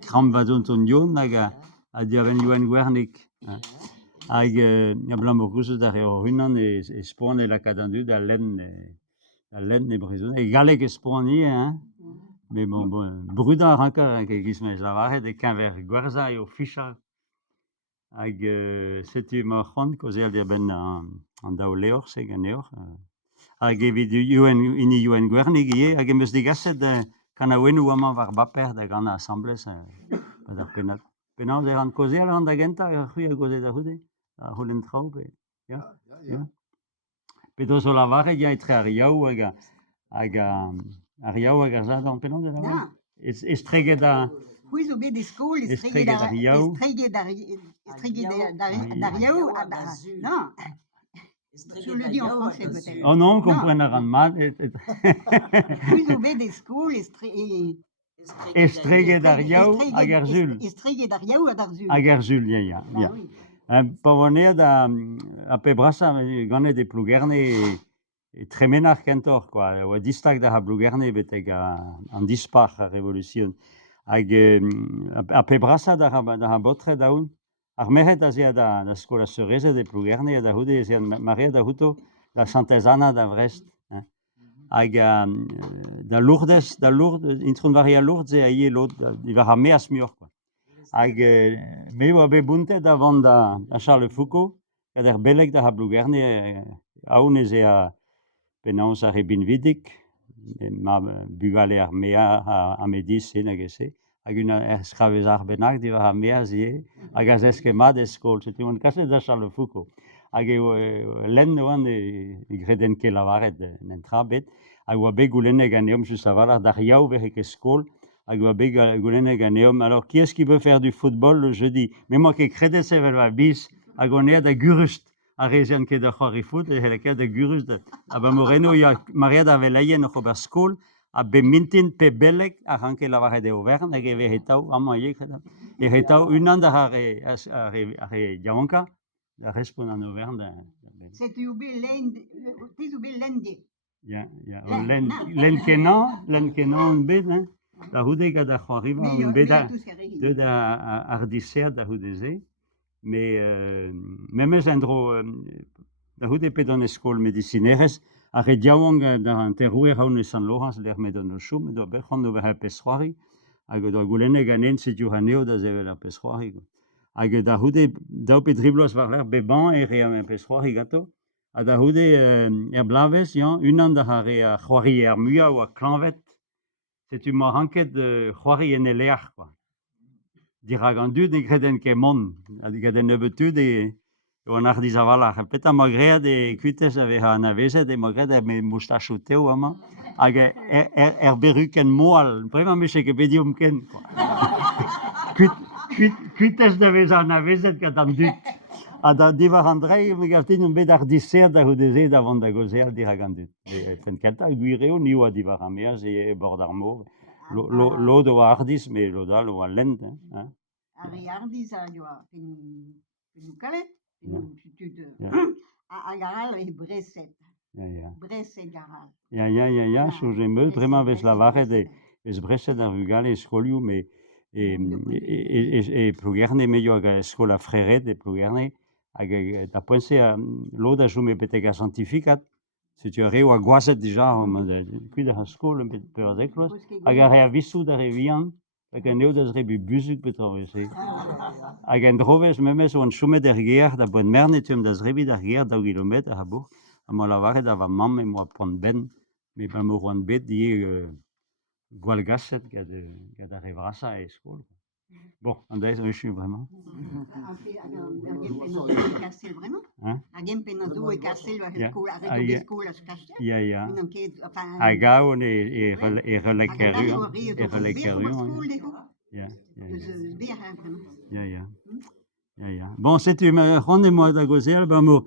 kramvadon ton yon, a diaven Johan Gwernik. Hag, blam o gousset ar eo hunan e spoan e lakadandu da lenn e brezon. E galek e spoan hein. Mais bon, brudan rankar ke gizmez lavaret e kenver gwerza eo fichar. Hag, setu ma c'hant kozel dir ben an daou leor seg an eor. Hag evit ini Johan Gwernik ie, hag emeus degaset kanaouenou amañ war baper da gant assemblez pa d'ar penad. Penaos e ran kozel an da genta ar c'hwi a gozet a houde? A c'holen traoù pe? Ya? Petra zo lavaret ya etre ar yaou hag ar zadan penaos e lavaret? Estreget a... Pouez o bet e skol estreget ar yaou. Non. Je le dis en français peut-être. Oh non, kompren ar an mat. Pouez o bet e skol Estreget ar yaou hag ar zul. Estreget ar yaou hag ar zul. Hag ar zul, ya. Pavoneet a pe brasa ganet e plougerne e tremenar kentor, quoi. Oa distak da ha plougerne betek an dispar a revolution. Hag a pe brasa da ha botre daoun. Ar meret a zea da skola seurezet e plougerne da houde e zea maria da houto da Santez Anna da Vrest. Hag da Lourdes, intron vari a Lourdes e a ie lot, i var a meas muur, quoi. Hag me oa be buntet avant da Charles Foucault, kad er belek da ha plougerne aoun e zea penaos ar e binvidik, ma bugale ar mea a mediz nag ese, hag un eskravezar bennak di var a mea zie, hag a zeske mat eskol, setu an kaset da Charles Foucault. Hag lenn oan e greden ke lavaret n'entra bet, hag oa be gouleneg an eom just avalar d'ar yaou verek eskol, hag oa be gouleneg an eom. Alors, qui est-ce qui peut faire du football le jeudi? Mais moi ke kredet sevel va bis, hag on da gurust a rezian ket da c'hoari foot, e heleket da gurust. Ba moreno, ya maria da velaien oc'h ober skol, a be mintin pe belek a ranke lavaret e overn, hag e ve hetaou, amañ ye kredat. E hetaou unan da ar e diamanka, da respon an overn da... Setu o bet lende. Ya, len kenan bet, da houde gant ar c'hoariva, un bet ar disert da houde ze. Memez endro, da houde pet an eskol medicinerez, ar e diawang da an terrouer aoun e San Laurence l'er met an o chom, edo bec'hant ober ar pezc'hoari, hag da gouleneg an en setu aneo da zevel ar pezc'hoari. Hag da houde daou pet driblos war l'er beban e re ar pezc'hoari gato, ha da houde er blavez, unan da ar e c'hoari er muia oa klanvet, setu ma ranket c'hoari en e lear, quoi. Dirag an dud e greden ke mon, gaden nebetud o an ar dizavalar. Peta ma gread e kuitez ave ha anavezet e ma gread me moustachou teo amañ, hag er beruken moal, bremañ mechek e bediom ken. Kuitez da vez anavezet kat an dud. Ha da divar an dreiñ, me gavtin un bet ar disert da houde ze davant da gozel dirag an dud. Fen kelta gwireo ni oa divar an meaz e bord ar mor. Lod oa ardiz, me lodal oa lent. Ar e ardiz a oa penou kalet, penou tutud. A garal e breset. Breset garal. Ya, so jemeus, bremañ vez lavaret vez breset ar vugale eskolioù, me e plougerne meio hag a eskol a freret e plougerne, hag da poense lod a chome betek a santifikat, setu a reo a gwazet dija, kuit ar skol pe vaz ekloaz, hag a re a visout ar e vihan, hag an eo da zrebu buzuk petra veze. Hag en drovez memez oan chomet er ger, da boan mernetum da zrebit ar ger daou kilomet ar bour, ha ma lavaret a va mam e moa pont ben, me pa mo roan bet die gwal gaset gant ar e vrasa e skol. Bon, an da ez an echu bremañ. Hag en pen an zo e kastel war e skol, ar e skol a kastel. Ya. Hag aon e relek erruan. Ya. Bon, setu c'hoant e moa da gozel, ba mo